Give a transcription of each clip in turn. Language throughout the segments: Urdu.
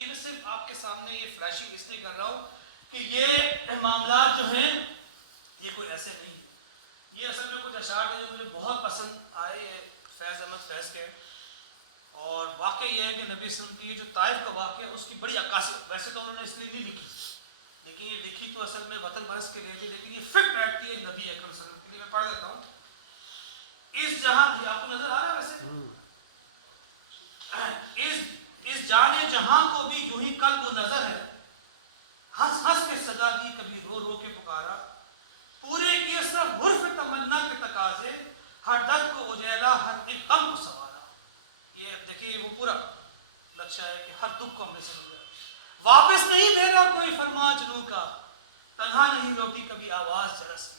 یہ صرف آپ کے سامنے یہ فلیشنگ اس لیے کر رہا ہوں کہ یہ معاملات جو ہیں یہ کوئی ایسے نہیں ہے. یہ اصل میں کچھ اشعار ہیں جو مجھے بہت پسند آئے فیض احمد فیض کے. اور واقعہ یہ ہے کہ نبی صلی اللہ علیہ وسلم کی جو طائف کا واقعہ اس کی بڑی عکاسی. ویسے تو انہوں نے اس لیے نہیں لکھی لیکن یہ لکھی تو اصل میں وطن پرست کے لیے تھی, لیکن یہ فٹ بیٹھتی ہے نبی اکرم صلی اللہ علیہ وسلم کے لیے. میں پڑھ دیتا ہوں. اس جہاں, یہ آپ کو نظر آ رہا ہے ویسے, اس جانے جہاں کو بھی یوں ہی قلب و نظر ہے, ہنس ہنس کے سجا دی کبھی رو رو کے پکارا, پورے کیے صرف غرف تمنا کے تقاضے, ہر درد کو اجیلا ہر ایک غم کو سنوارا. یہ دیکھیے وہ پورا لکشہ ہے کہ ہر دکھ کو ہم نے سمجھا. واپس نہیں پھیرا کوئی فرما جنوں کا, تنہا نہیں لوٹی کبھی آواز جرس کی.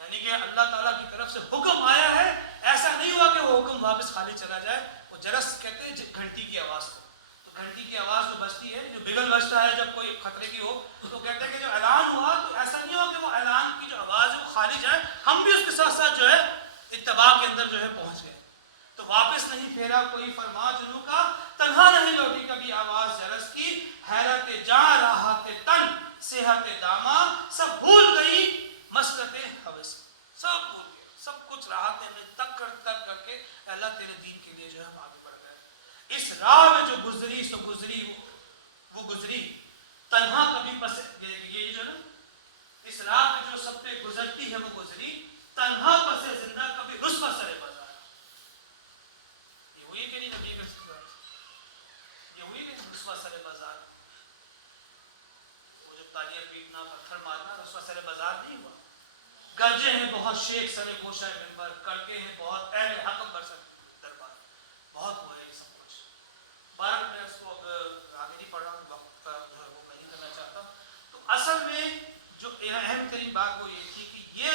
یعنی کہ اللہ تعالیٰ کی طرف سے حکم آیا ہے, ایسا نہیں ہوا کہ وہ حکم واپس خالی چلا جائے. وہ جرس کہتے ہیں گھنٹی کی آواز کو. تو گھنٹی کی آواز جو بجتی ہے, جو بگل بجتا ہے جب کوئی خطرے کی ہو, تو کہتے ہیں کہ جو اعلان ہوا تو ایسا نہیں ہوا کہ وہ اعلان کی جو آواز ہے وہ خالی جائے, ہم بھی اس کے ساتھ ساتھ جو ہے اتباع کے اندر جو ہے پہنچ گئے. تو واپس نہیں پھیرا کوئی فرما جنوں کا, تنہا نہیں لوٹی کبھی آواز جرس کی, حیرت جاں راحت تن صحت داما, سب بھول گئی مسکت حوث. سب بھول گئے, سب کچھ راحت میں تک کر کے اللہ تیرے دین کے لیے جو ہے ہم آگے بڑھ گئے. اس راہ میں جو گزری سو گزری وہ گزری, تنہا کبھی پس یہ جو نا, اس راہ میں جو سب پہ گزرتی ہے وہ گزری, تنہا پس زندہ کبھی رسوا سرے بازار. یہ ہوئی کہ نہیں نبی کا ساتھ, یہ ہوئی کہ رسوا سرے بازار. وہ جب تالیاں پیٹنا پتھر مارنا رسوا سرے بازار نہیں ہوا. گرجے ہیں بہت شیخ سرے گوشہ منبر, کرتے ہیں بہت اہل حق برسر دربار. بہت ہوا ہے یہ سب کچھ. بارہ میں اس کو آگے نہیں پڑھ رہا ہوں, وقت کا جو ہے وہ میں نہیں کرنا چاہتا. تو اصل میں جو اہم ترین بات وہ یہ تھی کہ یہ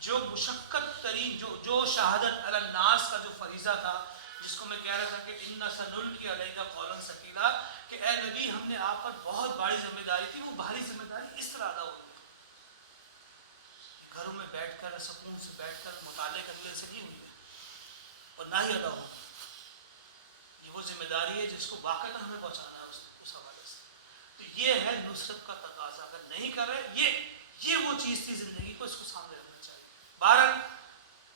جو مشقت ترین جو شہادت علی الناس کا جو فریضہ تھا, جس کو میں کہہ رہا تھا کہ ان سنلقی علیک قولا ثقیلا, کہ اے نبی ہم نے آپ پر بہت بڑی ذمہ داری تھی. وہ بھاری ذمہ داری اس طرح ادا ہوئی, گھروں میں بیٹھ کر سکون سے بیٹھ کر مطالعے کرنے سے نہیں ہوئی ہے, اور نہ ہی ادا ہوگی. یہ وہ ذمہ داری ہے جس کو واقعہ ہمیں پہنچانا ہے اس حوالے سے. تو یہ ہے نصرت کا تقاضا. اگر نہیں کر رہے, یہ وہ چیز تھی زندگی کو, اس کو سامنے رکھنا چاہیے. بہرحال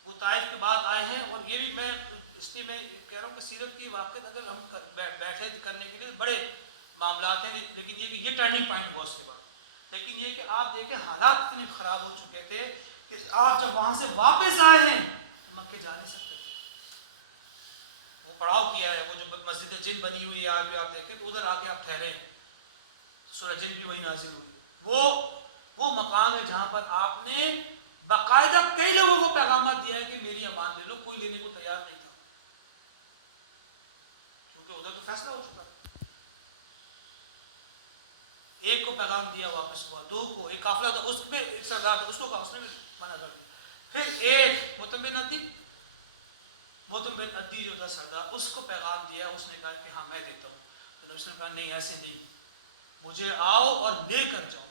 وہ طائف کے بعد آئے ہیں, اور یہ بھی میں اس لیے میں کہہ رہا ہوں کہ سیرت کی واقعات اگر ہم بیٹھے کرنے کے لیے بڑے معاملات ہیں, لیکن یہ ٹرننگ پوائنٹ ہوا اس کے بعد. لیکن یہ کہ آپ دیکھیں حالات اتنے خراب ہو چکے تھے کہ آپ جب وہاں سے واپس آئے ہیں مکے جا نہیں سکتے تھے. وہ پڑاؤ کیا ہے, وہ جو مسجد جن بنی ہوئی ہے آج بھی آپ دیکھیں تو ادھر آ کے آپ ٹھہرے, سورہ جن بھی وہی نازل ہوئی. وہ مقام ہے جہاں پر آپ نے باقاعدہ کئی لوگوں کو پیغامات دیا ہے کہ میری امان لے لو. کوئی لینے کو تیار نہیں تھا, کیونکہ ادھر تو فیصلہ ہو چکا. ایک کو پیغام دیا واپس ہوا, دو کو, ایک قافلہ تھا اس میں ایک سردار تھا, اس کو کہا, اس نے بھی منع کر دیا. پھر ایک مطمئن بن عدی جو تھا سردار, اس کو پیغام دیا, اس نے کہا کہ ہاں میں دیتا ہوں. تو اس نے کہا نہیں ایسے نہیں, مجھے آؤ اور لے کر جاؤ,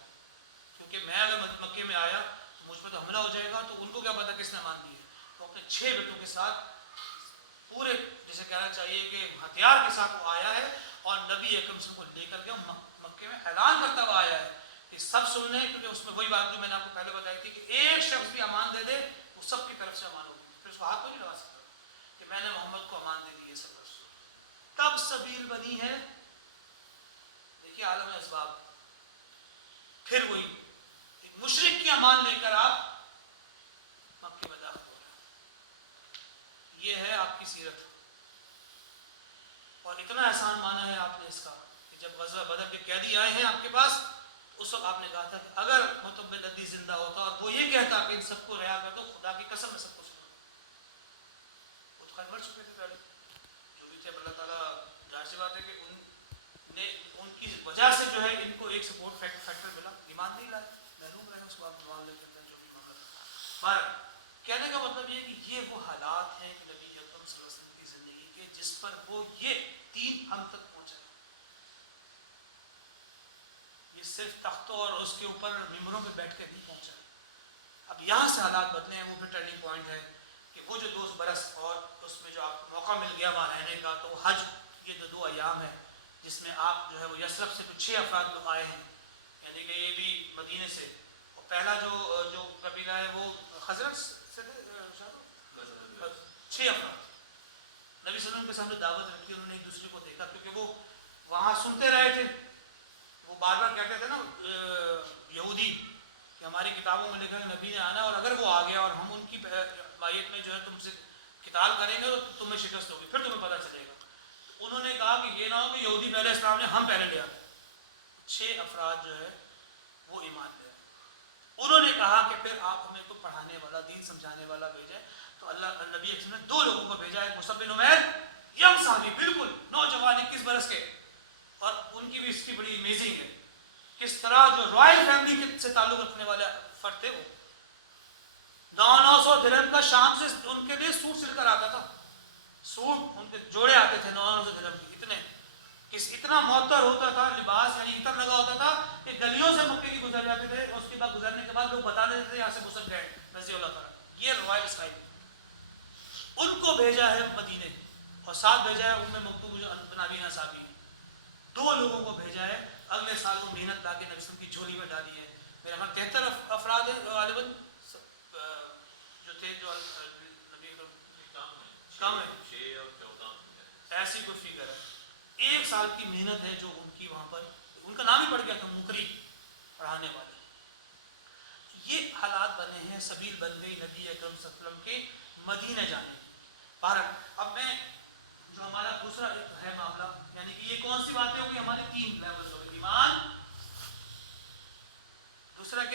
کیونکہ میں اگر مکے میں آیا تو مجھ پر تو حملہ ہو جائے گا, تو ان کو کیا پتا کس نے مان دی ہے. تو اپنے 6 بیٹوں کے ساتھ پورے جسے کہنا چاہیے کہ ہتھیار کے ساتھ وہ آیا ہے, اور نبی اکرم صلی اللہ علیہ وسلم کو لے کر کے مکے میں اعلان کرتا ہوا آیا ہے کہ سب سن لیں, کیونکہ اس میں وہی بات جو میں نے آپ کو پہلے بتائی تھی کہ ایک شخص بھی امان دے دے وہ سب کی طرف سے امان ہوگی. پھر اس کو ہاتھ تو نہیں لگا سکتا کہ میں نے محمد کو امان دے دی ہے سب. تب سبیل بنی ہے, دیکھیے عالم اسباب. پھر وہی ایک مشرک کی امان لے کر آپ مکے میں داخل ہو رہے ہیں. یہ ہے آپ کی سیرت. اور اتنا احسان مانا ہے آپ نے اس کا کہ جب غزوہ بدر کے قیدی آئے ہیں آپ کے پاس, اس وقت آپ نے کہا تھا کہ اگر مطمئن عدی زندہ ہوتا اور وہ یہ کہتا کہ ان سب کو رہا کر دو, خدا کی قسم میں سب کو سنا. وہ تو خیر مر چکے تھے پہلے جو بھی تھے. اللہ تعالیٰ ظاہر سی بات ہے کہ ان کی وجہ سے جو ہے ان کو ایک سپورٹ فیکٹر ملا, ایمان نہیں لائے, محروم رہے اس وقت معاملے کے اندر جو بھی معاملہ تھا. پر کہنے کا مطلب یہ کہ یہ وہ حالات ہیں کہ نبی اکرم صلی اللہ علیہ وسلم کی زندگی کے جس پر وہ یہ دین ہم تک پہنچا. یہ صرف تختوں اور اس کے اوپر ممبروں پہ بیٹھ کے نہیں پہنچا. اب یہاں سے حالات بدلے ہیں, وہ پھر ٹرننگ پوائنٹ ہے کہ وہ جو 2 برس اور اس میں جو آپ کو موقع مل گیا وہاں رہنے کا, تو حج یہ جو 2 ایام ہے جس میں آپ جو ہے وہ یثرب سے کچھ 6 افراد لوگ آئے ہیں، یعنی کہ یہ بھی مدینے سے. اور پہلا جو قبیلہ ہے وہ خزرج سے تھے، 6 افراد نبی صلی اللہ علیہ وسلم کے سامنے دعوت رکھی، انہوں نے ایک دوسرے کو دیکھا، کیونکہ وہ وہاں سنتے رہے تھے. وہ بار بار کہتے تھے نا یہودی کہ ہماری کتابوں میں لکھا ہے نبی نے آنا، اور اگر وہ آ گیا اور ہم ان کی مائیت میں جو ہے تم سے قتال کریں گے تو تمہیں شکست ہوگی، پھر تمہیں پتہ چلے گا. تو انہوں نے کہا کہ یہ نہ ہو کہ یہودی پہلے اسلام نے ہم پہلے لیا. 6 افراد جو ہے وہ ایمان لے آئے. انہوں نے کہا کہ پھر آپ ہمیں کو پڑھانے والا، دین سمجھانے والا بھیجیں. تو اللہ نبی نے 2 لوگوں کو بھیجا ہے، مصعب بن عمیر، یم صحابی بالکل نوجوان 21 برس کے، اور ان کی بھی ہسٹری بڑی امیزنگ ہے. کس طرح جو رائل فیملی سے تعلق رکھنے والے فرد تھے، وہ 900 درہم کا شام سے ان کے لیے سوٹ سل کر آتا تھا. سوٹ ان کے جوڑے آتے تھے 900 درہم کے. اتنا معطر ہوتا تھا لباس، یعنی عطر لگا ہوتا تھا کہ گلیوں سے مکے کی گزر جاتے تھے، اور اس کے بعد گزرنے کے بعد لوگ بتا دیتے تھے یہاں سے مصعب گئے رضی اللہ تعالیٰ. یہ رائل اسٹائل. ان کو بھیجا ہے مدینے، اور ساتھ بھیجا ہے ان میں مکتوب بن ابی نصابی. 2 لوگوں کو بھیجا ہے، اگلے سال وہ محنت لا کے نبی وسلم کی جھولی میں ڈالی ہے. میرے خیال 73 افراد ہیں غالباً جو تھے، جو نبی کم ہے 6 اور 14 ایسی کوئی فگر ہے. 1 سال کی محنت ہے جو ان کی وہاں پر، ان کا نام ہی پڑ گیا تھا مقری، پڑھانے والے. یہ حالات بنے ہیں، سبیل بن گئی نبی اکرم صلی اللہ علیہ وسلم کے مدینہ جانے کی. اب میں جو ہمارا دوسرا ہے معاملہ، یعنی کہ یہ کون سی باتیں ہوگی، ہمارے 3 لیولز ہوگی: ایمان، دوسرا کیا